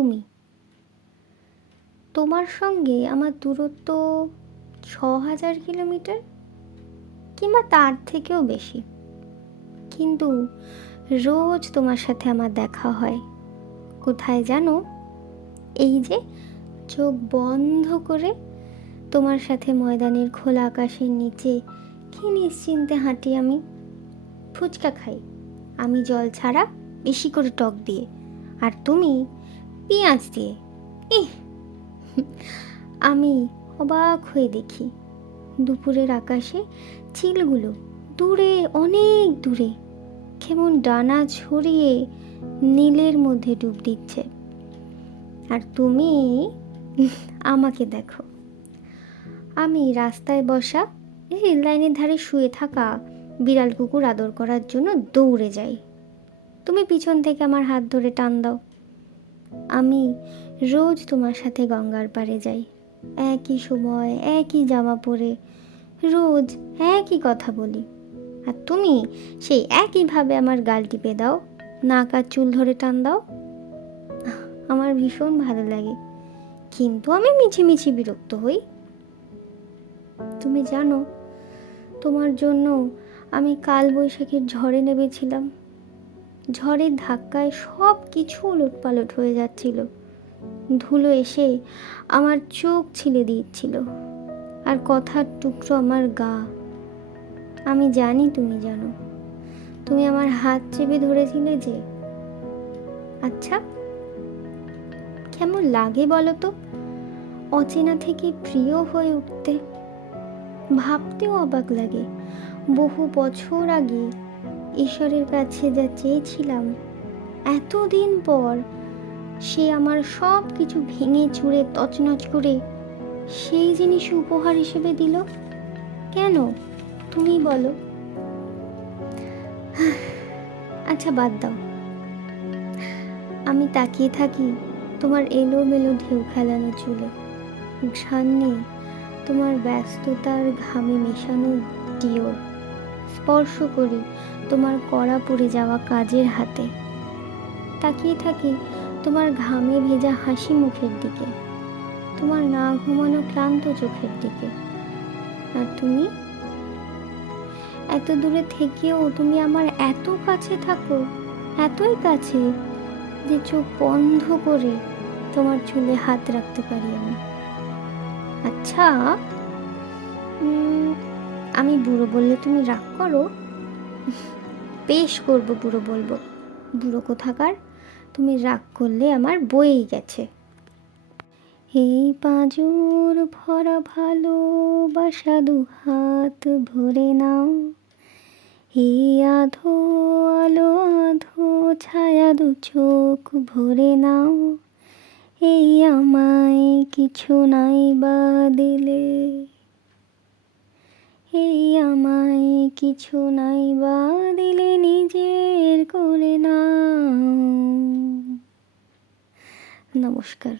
তুমি। তোমার সঙ্গে আমার দূরত্ব ৬,০০০ কিলোমিটার কিংবা তার থেকেও বেশি, কিন্তু রোজ তোমার সাথে আমার দেখা হয়। কোথায় জানো? এই যে চোখ বন্ধ করে তোমার সাথে ময়দানের খোলা আকাশের নিচে কি নিশ্চিন্তে হাঁটি আমি। ফুচকা খাই আমি জল ছাড়া, বেশি করে টক দিয়ে, আর তুমি পেঁয়াজ দিয়ে। ইহ, আমি অবাক হয়ে দেখি দুপুরের আকাশে চিলগুলো দূরে, অনেক দূরে কেমন ডানা ছড়িয়ে নীলের মধ্যে ডুব দিচ্ছে, আর তুমি আমাকে দেখো। আমি রাস্তায় বসা, রেল লাইনের ধারে শুয়ে থাকা বিড়াল কুকুর আদর করার জন্য দৌড়ে যাই। তুমি পিছন থেকে আমার হাত ধরে টান দাও। আমি রোজ তোমার সাথে গঙ্গার পাড়ে যাই, একই সময় একই জামা পরে, রোজ একই কথা বলি, আর তুমি সেই একইভাবে আমার গাল টিপে দাও, নাক আর চুল ধরে টান দাও। আমার ভীষণ ভালো লাগে, কিন্তু আমি মিছিমিছি বিরক্ত হই। তুমি জানো, তোমার জন্য আমি কাল বৈশাখীর ঝড়ে নেমেছিলাম। ঝড়ের ধাক্কায় সব কিছু উলটপালট হয়ে যাচ্ছিল, ধুলো এসে আমার চোখ ছিলে দিচ্ছিল, আর কথার টুকরো আমার গা। আমি জানি তুমি জানো, তুমি আমার হাত চেপে ধরেছিলে যে। আচ্ছা, কেমন লাগে বলো তো অচেনা থেকে প্রিয় হয়ে উঠতে? ভাবতেও অবাক লাগে, বহু বছর আগে ঈশ্বরের কাছে যা চেয়েছিলাম, এতদিন পর সে আমার সব কিছু ভেঙে চুরে তছনছ করে সেই জিনিস উপহার হিসেবে দিল। কেন তুমি বলো? আচ্ছা বাদ দাও, আমি তাকিয়ে থাকি তোমার এলোমেলো ঢেউ খেলানো চুলে, ঘ্রাণ নিয়ে তোমার ব্যস্ততার ঘামে মেশানো ডিওর, স্পর্শ করি তোমার কড়া পড়ে যাওয়া কাজের হাতে, তাকিয়ে থাকি তোমার ঘামে ভেজা হাসি মুখের দিকে, তোমার না ঘুমানো ক্লান্ত চোখের দিকে। আর তুমি এত দূরে থেকেও তুমি আমার এত কাছে থাকো, এতই কাছে যে চোখ বন্ধ করে তোমার চুলে হাত রাখতে পারি আমি। আচ্ছা, আমি বুড়ো বললে তুমি রাগ করো? বেশ করবো, বুড়ো বলবো। বুড়ো কোথাকার, তুমি রাগ করলে আমার বয়েই গেছে। এই পাঁজর ভরা ভালোবাসা দু হাত ভরে নাও, এই আধো আলো আধো ছায়া দু চোখ ভরে নাও, এই আমায় কিছু নাই বা দিলে, এই আমায় কিছু নাই বা দিলে নিজের করে নাও। নমস্কার।